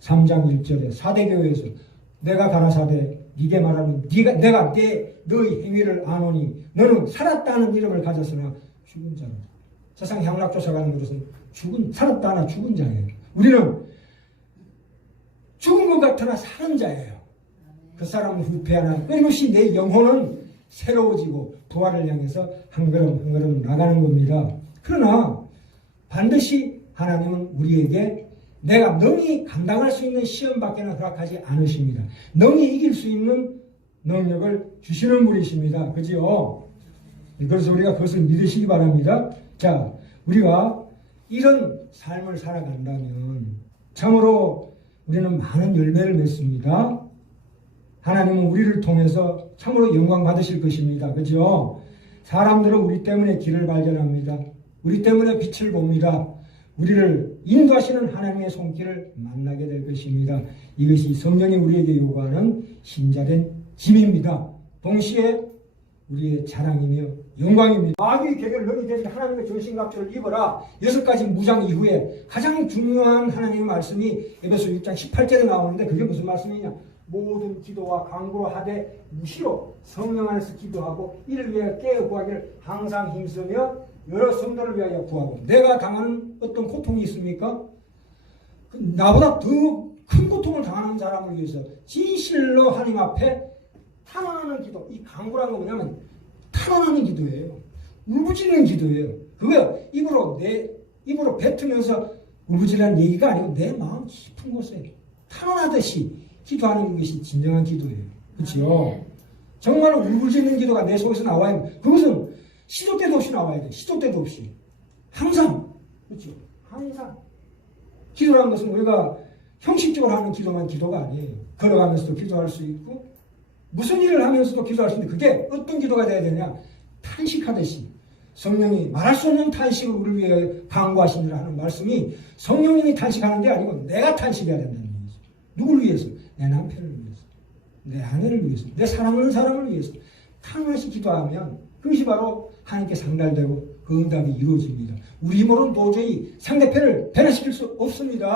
3장 1절에 사대교회에서 내가 가라사대 네게 말하는 네가 내가 내 너의 행위를 아노니 너는 살았다는 이름을 가졌으나 죽은 자라. 세상 향락 쫓아가는 것은 죽은 살았다나 죽은 자예요. 우리는 죽은 것 같으나 사는 자예요. 그 사람은 후패하나 끊임없이 내 영혼은 새로워지고 부활을 향해서 한 걸음 한 걸음 나가는 겁니다. 그러나 반드시 하나님은 우리에게 내가 능히 감당할 수 있는 시험밖에는 허락하지 않으십니다. 능히 이길 수 있는 능력을 주시는 분이십니다. 그지요? 그래서 우리가 그것을 믿으시기 바랍니다. 자, 우리가 이런 삶을 살아간다면 참으로 우리는 많은 열매를 맺습니다. 하나님은 우리를 통해서 참으로 영광 받으실 것입니다. 그죠? 사람들은 우리 때문에 길을 발견합니다. 우리 때문에 빛을 봅니다. 우리를 인도하시는 하나님의 손길을 만나게 될 것입니다. 이것이 성령이 우리에게 요구하는 신자된 짐입니다. 동시에 우리의 자랑이며 영광입니다. 마귀의 계계를 너희 대신 하나님의 전신갑주를 입어라. 여섯 가지 무장 이후에 가장 중요한 하나님의 말씀이 에베소 6장 18절에 나오는데 그게 무슨 말씀이냐? 모든 기도와 강구로 하되 무시로 성령 안에서 기도하고 이를 위하여 깨어 구하기를 항상 힘쓰며 여러 성도를 위하여 구하고 내가 당하는 어떤 고통이 있습니까? 그 나보다 더 큰 고통을 당하는 사람을 위해서 진실로 하나님 앞에 탄원하는 기도 이 강구라는 건 뭐냐면 탄원하는 기도예요. 울부짖는 기도예요. 그거 입으로 내 입으로 뱉으면서 울부짖는 얘기가 아니고 내 마음 깊은 곳에 탄원하듯이 기도하는 것이 진정한 기도예요 그렇죠? 정말 울부짖는 기도가 내 속에서 나와야 합니다. 그것은 시도 때도 없이 나와야 돼. 시도 때도 없이. 항상. 그렇죠? 항상. 기도라는 것은 우리가 형식적으로 하는 기도만 기도가 아니에요. 걸어가면서도 기도할 수 있고, 무슨 일을 하면서도 기도할 수 있는데, 그게 어떤 기도가 돼야 되냐? 탄식하듯이. 성령이 말할 수 없는 탄식을 우리를 위해 강구하시느라 하는 말씀이 성령님이 탄식하는 게 아니고 내가 탄식해야 얘기죠. 누굴 위해서? 내 남편을 위해서. 내 아내를 위해서, 내 사랑하는 사람을 위해서 탄원시 기도하면 그것이 바로 하나님께 상달되고 그 응답이 이루어집니다. 우리 힘으로는 도저히 상대편을 변화시킬 수 없습니다.